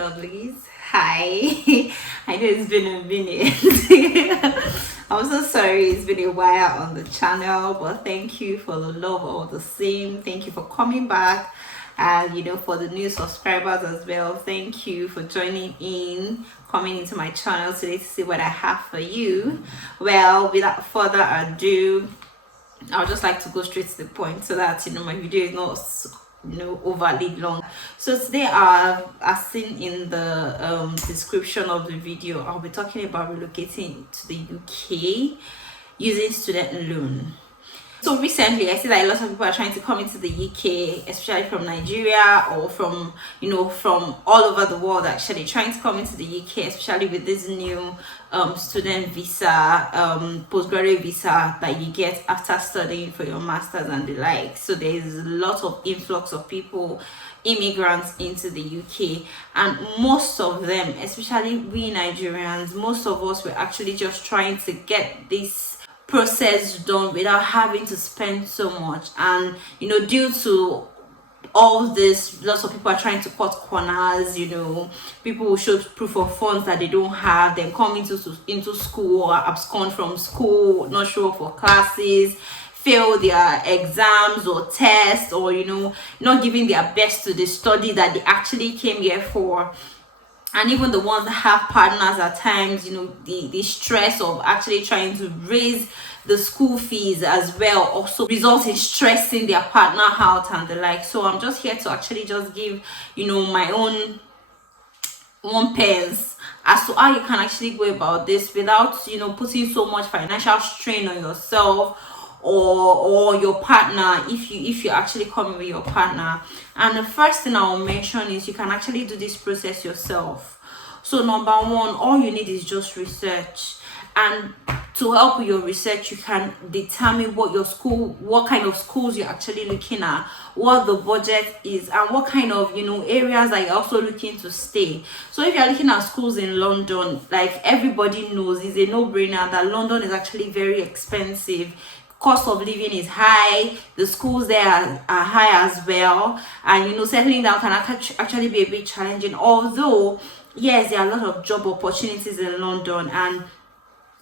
lovelies. Hi. I know it's been a minute. I'm so sorry it's been a while on the channel, but thank you for the love all the same. Thank you for coming back, and for the new subscribers as well. Thank you for joining in, coming into my channel today to see what I have for you. Well, without further ado, I would just like to go straight to the point so that my video is not overly long. So today, as seen in the description of the video, I'll be talking about relocating to the UK using student loan. So recently I see that a lot of people are trying to come into the UK, especially from Nigeria or from from all over the world, actually trying to come into the UK, especially with this new student visa, postgraduate visa that you get after studying for your masters and the like. So there is a lot of influx of people, immigrants into the UK, and most of them, especially we Nigerians, most of us were actually just trying to get this process done without having to spend so much. And due to all this, lots of people are trying to cut corners. People will show proof of funds that they don't have, then come into school or abscond from school, not show up for classes, fail their exams or tests, or not giving their best to the study that they actually came here for. And even the ones that have partners, at times the stress of actually trying to raise the school fees as well also results in stressing their partner out and the like. So I'm just here to actually just give my own pence as to how you can actually go about this without putting so much financial strain on yourself or your partner, if you're actually coming with your partner. And the first thing I'll mention is you can actually do this process yourself. So number one, all you need is just research. And to help with your research, you can determine what kind of schools you're actually looking at, what the budget is, and what kind of areas that you're also looking to stay. So if you're looking at schools in London, like everybody knows, it's a no-brainer that London is actually very expensive. Cost of living is high, the schools there are high as well, and settling down can actually be a bit challenging. Although yes, there are a lot of job opportunities in London, and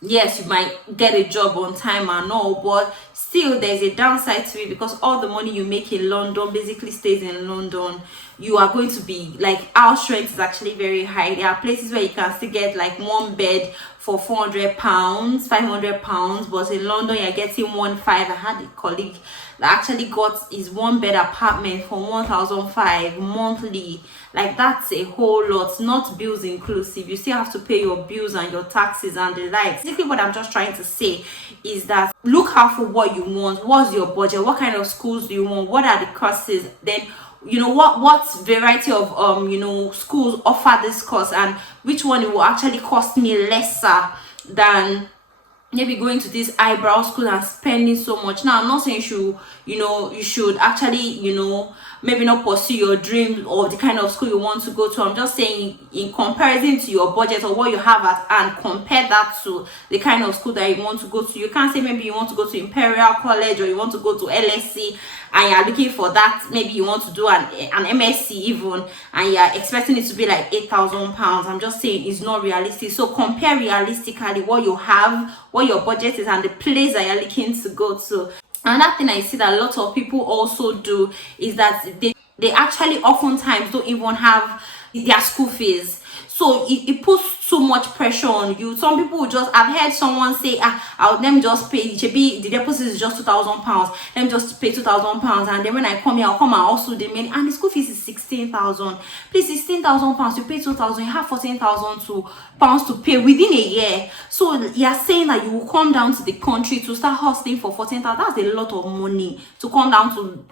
yes, you might get a job on time and all, but still there's a downside to it, because all the money you make in London basically stays in London. You are going to be like, house rent is actually very high. There are places where you can still get like one bed for £400, £500, but in London you're getting 1.5. I had a colleague that actually got his one bed apartment for 1,500 monthly. Like, that's a whole lot, not bills inclusive. You still have to pay your bills and your taxes and the like. Basically what I'm just trying to say is that look out for what you want. What's your budget? What kind of schools do you want? What are the courses? Then what variety of schools offer this course, and which one it will actually cost me lesser than maybe going to this eyebrow school and spending so much. Now, I'm not saying you should actually maybe not pursue your dream or the kind of school you want to go to. I'm just saying, in comparison to your budget or what you have at hand, compare that to the kind of school that you want to go to. You can't say maybe you want to go to Imperial College or you want to go to LSC and you're looking for that. Maybe you want to do an MSc even, and you're expecting it to be like £8,000. I'm just saying it's not realistic. So compare realistically what you have, what your budget is, and the place that you're looking to go to. Another thing I see that a lot of people also do is that they actually oftentimes don't even have their school fees. So it puts too much pressure on you. Some people will just, I've heard someone say, let me just pay, the deposit is just £2,000, let me just pay £2,000, and then when I come here, I'll come and also the money, and the school fees is 16,000. Please, £16,000, you pay 2,000, you have 14,000 pounds to pay within a year. So you're saying that you will come down to the country to start hustling for 14,000. That's a lot of money to come down to.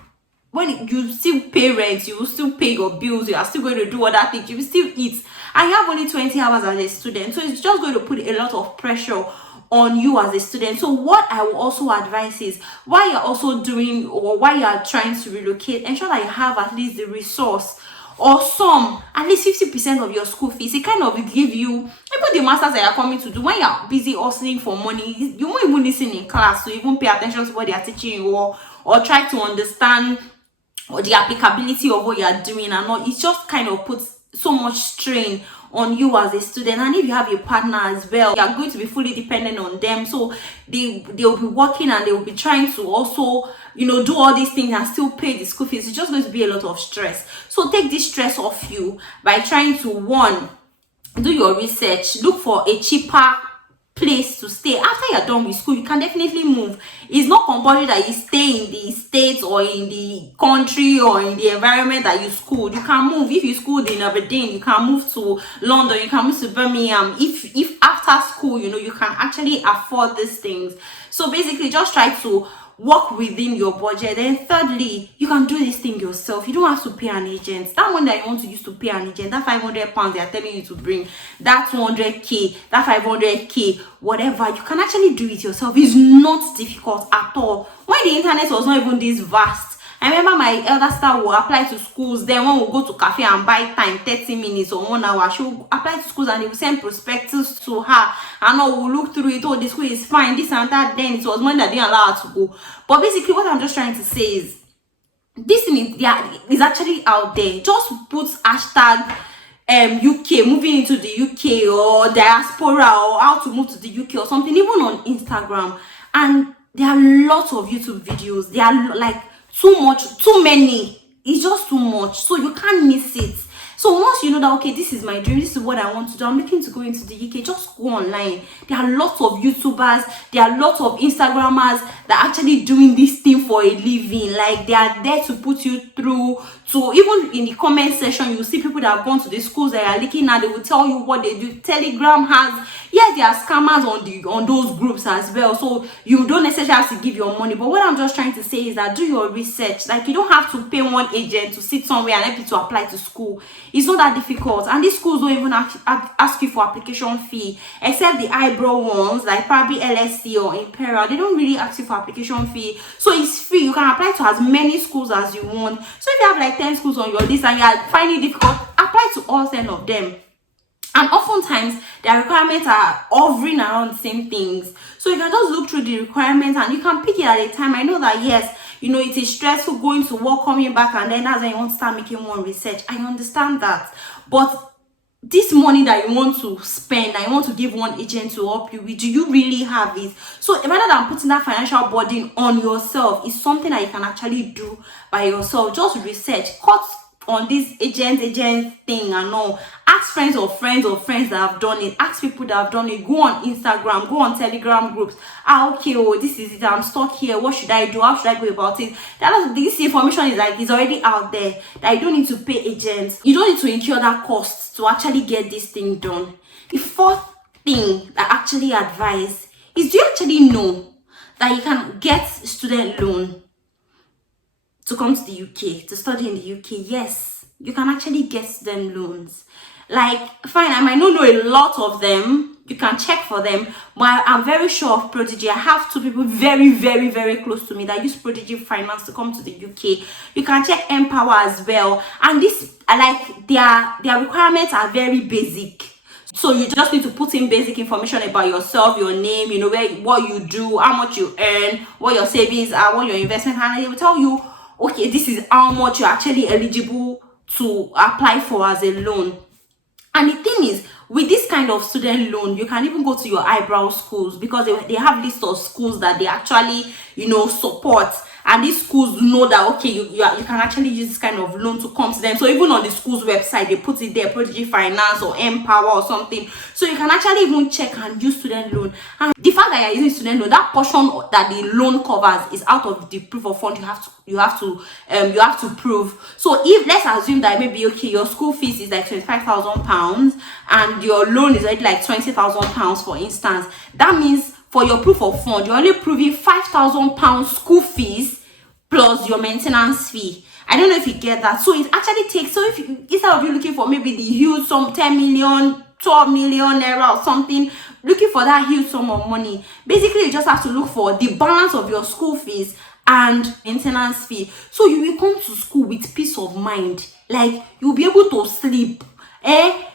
When you still pay rent, you will still pay your bills, you are still going to do other things, you will still eat, and you have only 20 hours as a student. So it's just going to put a lot of pressure on you as a student. So what I will also advise is, while you're also doing, or while you are trying to relocate, ensure that you have at least the resource or at least 50% of your school fees. It kind of give you, even the masters that you're coming to do, when you're busy hustling for money, you won't even listen in class to even pay attention to what they are teaching you, or try to understand or the applicability of what you are doing and all. It just kind of puts so much strain on you as a student. And if you have a partner as well, you are going to be fully dependent on them, so they'll be working and they'll be trying to also, do all these things and still pay the school fees. It's just going to be a lot of stress. So take this stress off you by trying to, one, do your research, look for a cheaper place to stay. After you're done with school, you can definitely move. It's not compulsory that you stay in the state or in the country or in the environment that you schooled. You can move. If you schooled in Aberdeen, you can move to London, you can move to Birmingham. If after school, you can actually afford these things. So basically, just try to work within your budget. Then thirdly, you can do this thing yourself. You don't have to pay an agent. That one that you want to use to pay an agent, that £500 they are telling you to bring, that 200k, that 500k, whatever, you can actually do it yourself. It's not difficult at all. When the internet was not even this vast, I remember my elder sister will apply to schools. Then when we go to cafe and buy time, 30 minutes or 1 hour, she will apply to schools and they will send prospectus to her. And we'll look through it. Oh, the school is fine, this and that. Then it was money that didn't allow her to go. But basically, what I'm just trying to say is, this thing is actually out there. Just put hashtag UK, moving into the UK, or diaspora, or how to move to the UK or something, even on Instagram. And there are lots of YouTube videos. They are like too many. It's just too much, so you can't miss it. So once you know that, okay, this is my dream, this is what I want to do, I'm looking to go into the UK, just go online. There are lots of YouTubers, there are lots of Instagrammers that are actually doing this thing for a living. Like, they are there to put you through. So even in the comment section, you see people that have gone to the schools that are looking at, they will tell you what they do. Telegram has, yes, there are scammers on those groups as well, so you don't necessarily have to give your money. But what I'm just trying to say is that do your research. Like, you don't have to pay one agent to sit somewhere and help you to apply to school. It's not that difficult, and these schools don't even ask you for application fee, except the eyebrow ones like probably LSC or Imperial. They don't really ask you for application fee, so it's free. You can apply to as many schools as you want. So if you have like 10 schools on your list and you are finding it difficult, apply to all 10 of them. And oftentimes their requirements are hovering around the same things, so you can just look through the requirements and you can pick it at a time. I know that, yes, it is stressful going to work, coming back, and then that's when you want to start making more research. I understand that, but this money that you want to spend, I want to give one agent to help you with, do you really have it? So rather than putting that financial burden on yourself, it's something that you can actually do by yourself. Just research, cut on this agent thing and all. Ask friends of friends that have done it. Ask people that have done it. Go on Instagram, go on Telegram groups. Okay, this is it, I'm stuck here, what should I do, how should I go about it? This information is already out there, that you don't need to pay agents, you don't need to incur that cost to actually get this thing done. The fourth thing that I actually advise is, do you actually know that you can get student loan to come to the UK, to study in the UK? Yes, you can actually get student loans. Like, fine, I might not know a lot of them, you can check for them, but I'm very sure of Prodigy. I have 2 people very, very, very close to me that use Prodigy Finance to come to the UK. You can check Empower as well, and this, like, their requirements are very basic. So you just need to put in basic information about yourself, your name, what you do, how much you earn, what your savings are, what your investment are, and they will tell you, okay, this is how much you're actually eligible to apply for as a loan. And the thing is, with this kind of student loan, you can even go to your eyebrow schools, because they have lists of schools that they actually, support. And these schools know that, okay, you can actually use this kind of loan to come to them. So even on the school's website, they put it there, Prodigy Finance or Empower or something. So you can actually even check and use student loan. And the fact that you're using student loan, that portion that the loan covers is out of the proof of fund you have to prove. So if, let's assume that maybe, okay, your school fees is like £25,000 and your loan is already like £20,000, for instance, that means for your proof of fund, you're only proving £5,000 school fees plus your maintenance fee. I don't know if you get that. So it actually takes, so if you, instead of you looking for maybe the huge sum, 10 million, 12 million naira or something, looking for that huge sum of money, basically you just have to look for the balance of your school fees and maintenance fee. So you will come to school with peace of mind. Like, you'll be able to sleep.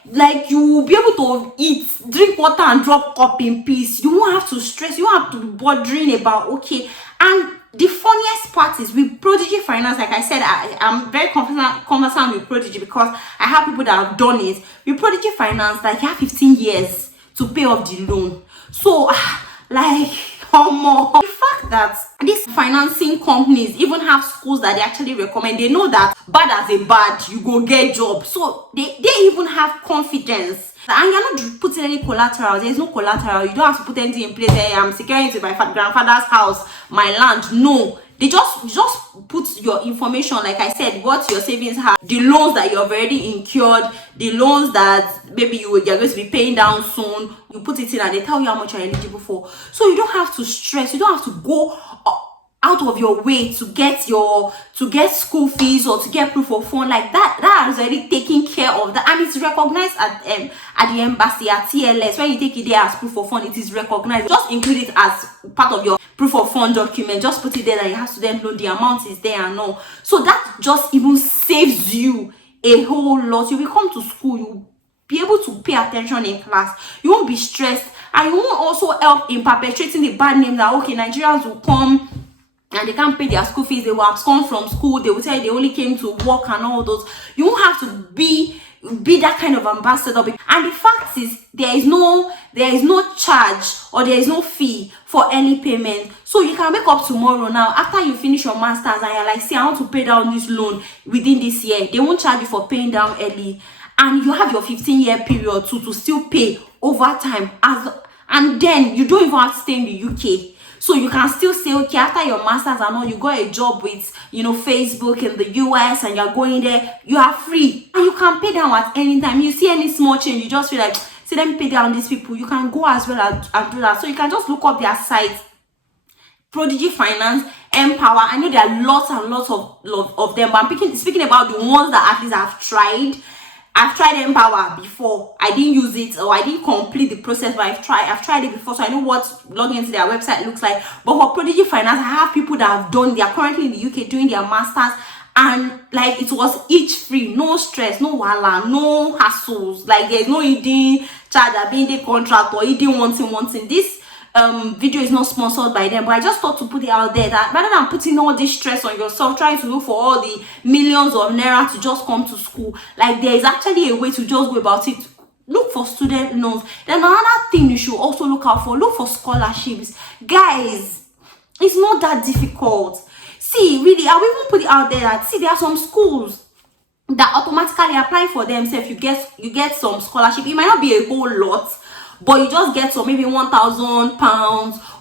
Like, you will be able to eat, drink water and drop cup in peace. You won't have to stress, you won't have to be bothering about, okay. And the funniest part is with Prodigy Finance, like I said, I'm very conversant with Prodigy because I have people that have done it. With Prodigy Finance, like you have 15 years to pay off the loan. So, like, the fact that these financing companies even have schools that they actually recommend, they know that bad as a bad, you go get job. So they even have confidence. And you're not putting any collateral. There's no collateral. You don't have to put anything in place. Hey, I'm securing it with my grandfather's house, my land. No. They just put your information, like I said, what your savings have, the loans that you've already incurred, the loans that maybe you're going to be paying down soon. You put it in and they tell you how much you're eligible for. So you don't have to stress. You don't have to go out of your way to get school fees or to get proof of fund. Like that is already taking care of that, and it's recognized at the embassy, at TLS. When you take it there as proof of fund, it is recognized. Just include it as part of your proof of fund document. Just put it there that you have student loan, the amount is there and all. So that just even saves you a whole lot. You will come to school, you'll be able to pay attention in class, you won't be stressed, and you won't also help in perpetuating the bad name that okay, Nigerians will come and they can't pay their school fees, they will abscond from school, they will tell you they only came to work and all those. You won't have to be that kind of ambassador. And the fact is, there is no charge or there is no fee for early payment. So you can wake up tomorrow now after you finish your masters and you're like, see, I want to pay down this loan within this year. They won't charge you for paying down early, and you have your 15-year period to still pay over time, and then you don't even have to stay in the UK. So you can still say, okay, after your masters and all, you got a job with, Facebook in the US and you're going there, you are free. And you can pay down at any time. You see any small change, you just feel like, see, let me pay down these people. You can go as well and do that. So you can just look up their site, Prodigy Finance, Empower. I know there are lots and lots of them, but I'm speaking about the ones that at least I've tried. I've tried Empower before. I didn't use it or I didn't complete the process, but I've tried it before, so I know what logging into their website looks like. But for Prodigy Finance, I have people that have done, they are currently in the UK doing their masters, and like it was each free, no stress, no wala, no hassles. Like there's no hidden charge, being the contract or hidden one thing. This video is not sponsored by them, but I just thought to put it out there that rather than putting all this stress on yourself trying to look for all the millions of naira to just come to school, like there is actually a way to just go about it. Look for student loans. Then another thing you should also look out for, look for scholarships. Guys, it's not that difficult. See, really, I will even put it out there that, see, there are some schools that automatically apply for themselves. You get some scholarship. It might not be a whole lot, but you just get some, maybe £1,000,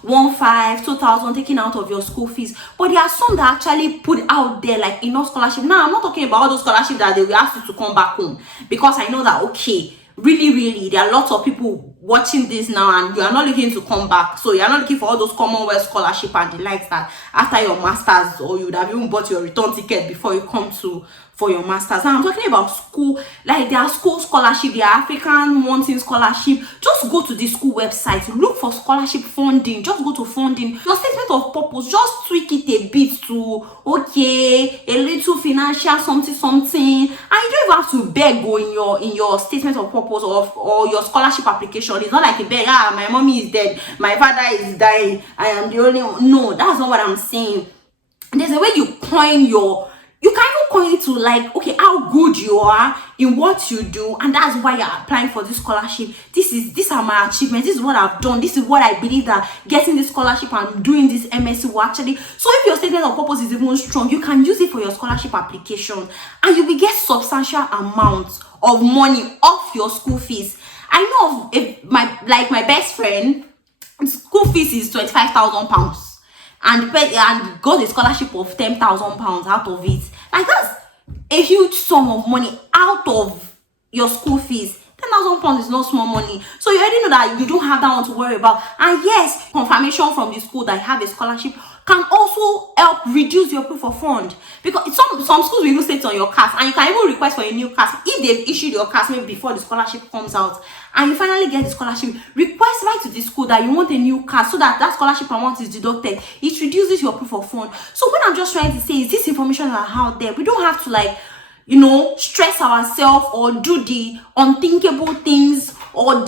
1,500, 2,000 taken out of your school fees. But there are some that actually put out there like enough scholarship. Now, I'm not talking about all those scholarships that they will ask you to come back home, because I know that, okay, really, there are lots of people watching this now and you are not looking to come back. So you are not looking for all those Commonwealth scholarship and the likes that after your masters, or you would have even bought your return ticket before you come for your masters. Now I'm talking about school, like their school scholarship, their African wanting scholarship. Just go to the school website, look for scholarship funding, just go to funding. Your statement of purpose, just tweak it a bit to, okay, a little financial something, and you don't even have to beg in your statement of purpose or your scholarship application. It's not like a beg, my mommy is dead, my father is dying, I am the only one. No, that's not what I'm saying. There's a way you can even coin it to, like, okay, how good you are in what you do, and that's why you're applying for this scholarship. These are my achievements, this is what I've done, this is what I believe that getting this scholarship and doing this MSc will actually. So if your statement of purpose is even strong, you can use it for your scholarship application, and you will get substantial amounts of money off your school fees. I know of my best friend, school fees is £25,000. And got a scholarship of £10,000 out of it. Like, that's a huge sum of money out of your school fees. £10,000 is not small money. So you already know that you don't have that one to worry about. And yes, confirmation from the school that you have a scholarship can also help reduce your proof of fund, because some schools will even state on your CAS, and you can even request for a new CAS if they've issued your CAS maybe before the scholarship comes out, and you finally get the scholarship. Request right to the school that you want a new CAS so that scholarship amount is deducted. It reduces your proof of fund. So what I'm just trying to say is, this information are out there. We don't have to stress ourselves or do the unthinkable things, or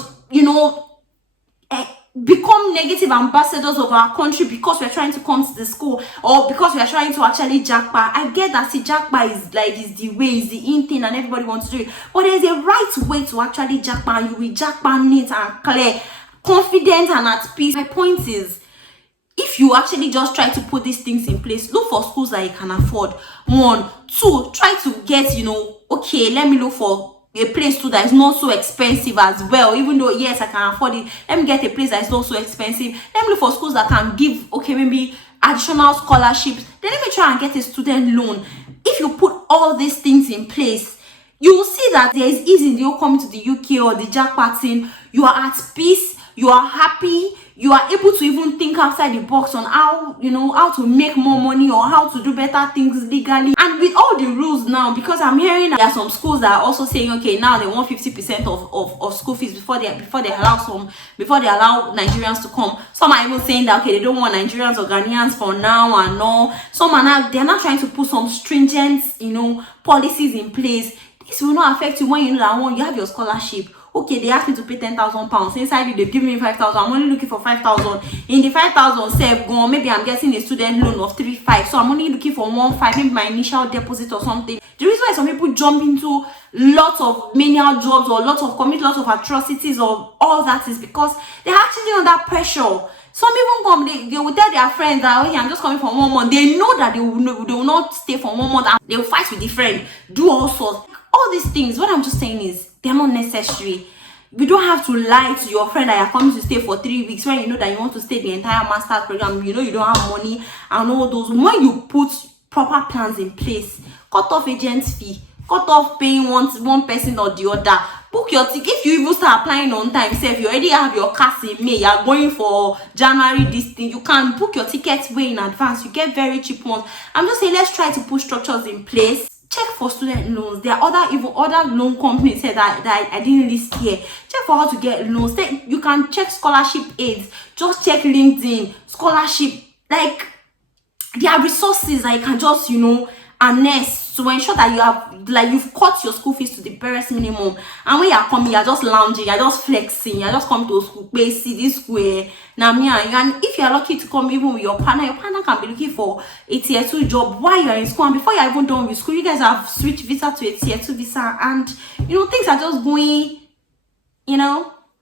become negative ambassadors of our country because we're trying to come to the school, or because we're trying to actually jackpot. I get that, see, jackpot is like, is the way, is the in thing, and everybody wants to do it, but there's a right way to actually jackpot, and you will jackpot neat and clear, confident and at peace. My point is, if you actually just try to put these things in place, look for schools that you can afford. 1, 2, try to get, okay, let me look for a place too that is not so expensive as well. Even though, yes, I can afford it, let me get a place that is not so expensive. Let me look for schools that can give, okay, maybe additional scholarships. Then let me try and get a student loan. If you put all these things in place, you will see that there is ease in you coming to the UK or the jackpotting. You are at peace, you are happy, you are able to even think outside the box on how, how to make more money or how to do better things legally. And with all the rules now, because I'm hearing that there are some schools that are also saying, okay, now they want 50% of school fees before they allow Nigerians to come. Some are even saying that, okay, they don't want Nigerians or Ghanaians for now and all. Some are now, they're not trying to put some stringent, policies in place. This will not affect you when you know that one, you have your scholarship. Okay, they asked me to pay £10,000. Inside it, they've given me 5,000. I'm only looking for 5,000. In the 5,000 save gone, maybe I'm getting a student loan of 3,500. So I'm only looking for 1,500, maybe my initial deposit or something. The reason why some people jump into lots of menial jobs or commit lots of atrocities or all that is because they're actually under pressure. Some even come, they will tell their friends that, okay, I'm just coming for 1 month. They know that they will not stay for 1 month, and they will fight with the friend, do all sorts. All these things, what I'm just saying is, they're not necessary. You don't have to lie to your friend that you're coming to stay for 3 weeks when you know that you want to stay the entire master's program. You know you don't have money and all those. When you put proper plans in place, cut off agent's fee, cut off paying one person or the other, book your ticket. If you even start applying on time, say if you already have your class in May, you're going for January, this thing, you can book your tickets way in advance. You get very cheap ones. I'm just saying, let's try to put structures in place. Check for student loans. There are other loan companies here that I didn't list here. Check for how to get loans. You can check scholarship aids. Just check LinkedIn, scholarship. Like, there are resources that you can just, harness to ensure that you've cut your school fees to the barest minimum. And when you're coming, you're just lounging, you're just flexing, you're just coming to school, see this school. Now, and if you're lucky to come even with your partner can be looking for a tier 2 job while you're in school. And before you're even done with school, you guys have switched visa to a tier 2 visa, and things are just going,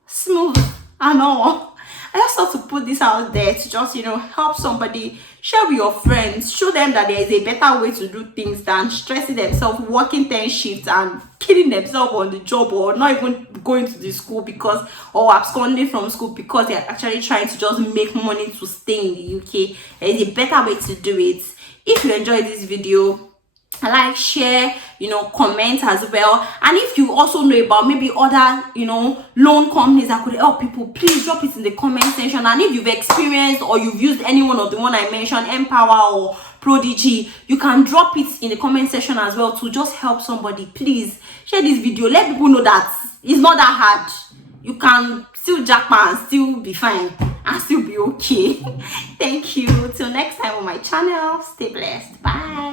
smooth and all. I just thought to put this out there to just, help somebody, share with your friends, show them that there is a better way to do things than stressing themselves, working 10 shifts and killing themselves on the job, or not even going to the school or absconding from school because they're actually trying to just make money to stay in the UK. There is a better way to do it. If you enjoyed this video, like, share, comment as well. And if you also know about maybe other loan companies that could help people, please drop it in the comment section. And if you've experienced or you've used any one of the one I mentioned, Empower or Prodigy, you can drop it in the comment section as well to just help somebody. Please share this video, let people know that it's not that hard. You can still jackpot and still be fine and still be okay. Thank you. Till next time on my channel, stay blessed. Bye.